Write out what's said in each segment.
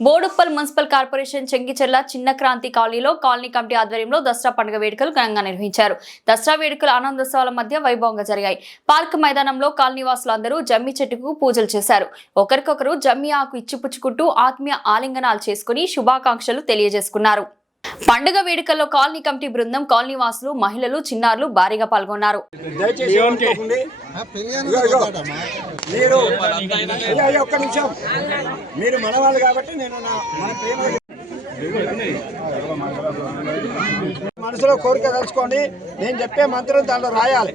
Boduppal municipal corporation Chengicherla చిన్న క్రాంతి కాలనీలో colony committee ఆధ్వర్యంలో దసరా పండుగ వేడుకలు ఘనంగా నిర్వహించారు. దసరా వేడుకలు ఆనందోత్సవాల మధ్య వైభవంగా జరిగాయి. పార్క్ మైదానంలో కాలనీవాసులందరూ జమ్మి చెట్టుకు పూజలు చేశారు. ఒకరికొకరు జమ్మి ఆకు ఇచ్చిపుచ్చుకుంటూ ఆత్మీయ ఆలింగనాలు చేసుకుని శుభాకాంక్షలు తెలియజేసుకున్నారు. పండుగ వేడుకల్లో కాలనీ కమిటీ బృందం, కాలనీ వాసులు, మహిళలు, చిన్నారులు భారీగా పాల్గొన్నారు. మనసులో కోరిక తెలుసుకోండి. నేను చెప్పే మంత్రం దాంట్లో రాయాలి.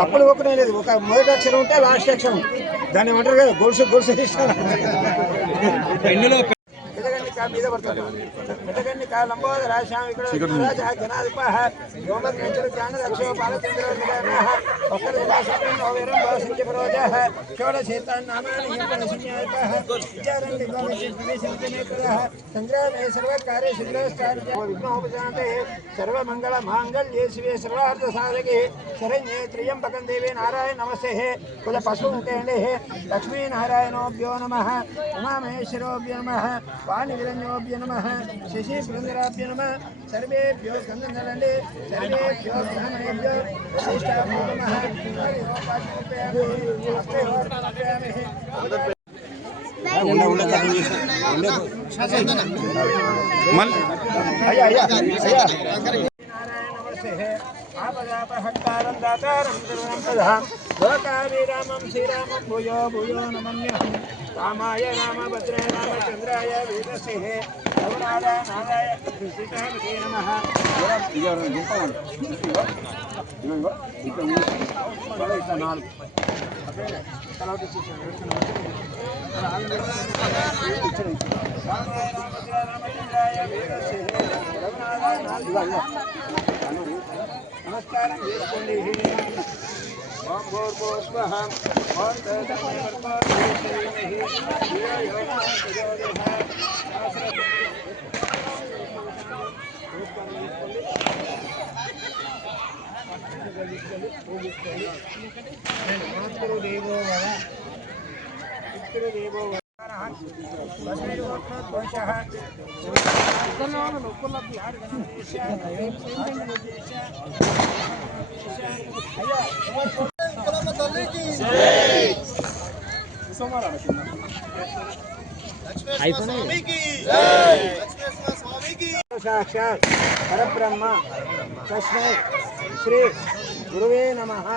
తప్పులు ఒక్కనే లేదు. ఒక మొదటి అక్షరం ఉంటే లాస్ట్ అక్షరం దాన్ని ఏమంటారు కదా, గొలుసు గొలుసు మీద పడుతుంది. పెద్దగన్ని లంబోదర రాశాం ఇక్కడ జనాధిప రక్షో బాలచంద్ర సంగ్రామే సర్వకార్య విఘ్నోపశాంతే సర్వమంగళ మాంగళ్యే శివే సర్వార్థ సాధకే శరణ్యే త్ర్యంబకం దేవే నారాయణ నమస్తే. కుల పశుంటే లక్ష్మీనారాయణోభ్యో నమః, ఉమామహేశ్వరోభ్యో నమః, వాణివిరంజోభ్యో నమః, శశి బృందరాభ్యో నమః. సర్వేభ్యో స్కందనలండి, సర్వేభ్యో బ్రహ్మణేభ్యో వశిష్ఠాభ్యో నమః. आपदापहत्तारं दातारं सर्वं लोकाभिरामं श्रीरामं भूयो भूयो नमम्यहं. रामाय रामभद्राय रामचन्द्राय वेदसे रघुनाथाय नाथाय सीतापते नमः. నమస్కారం చేసుకోండి. ఓం భూర్భువః ఓం సాక్షాత్ పరబ్రహ్మ తస్మై శ్రీ గురువే నమః.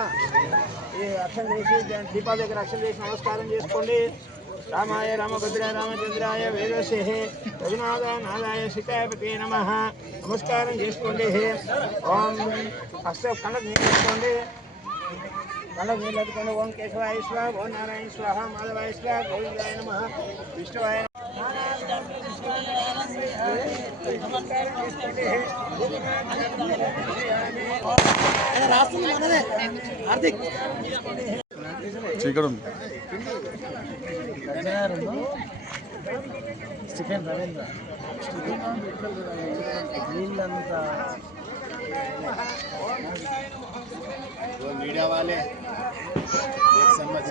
ఈ అక్షరం చేసి దీపాల దగ్గర అక్షరం చేసి నమస్కారం చేసుకోండి. రామాయ రామభద్రాయ రామచంద్రాయ వేదసే రఘునాథాయ నాథాయ సీతాపతే నమః. నమస్కారం చేసుకోండి. ఓం హస్త కళ్ళకు నీళ్ళు పెట్టుకోండి. కళ్ళకు నీళ్ళు పెట్టుకోండి. ఓం కేశవాయ స్వాహ, ఓం నారాయణ స్వాహ, మాధవాయ స్వాహ, గోవిందాయ నమః, విష్ణువాయ నమస్కారం చేసుకోండి. చికెన్ రవీంద్ర నీళ్ళంతా मीडिया वाले एक समझ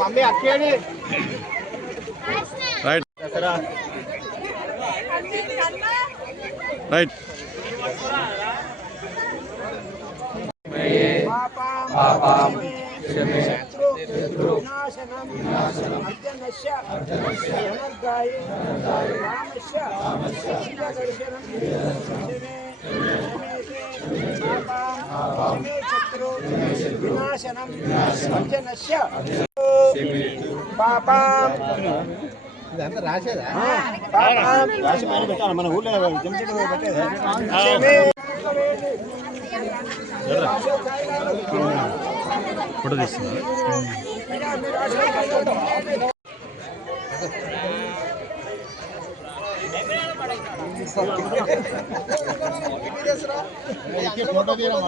मम्मी अकेले राइट राइट రాసేదా రాసి పైన పెట్టాలి. మన ఊళ్ళో జంచెట్టు పెట్టేది ఫోటో తీస్తున్నా. फोटो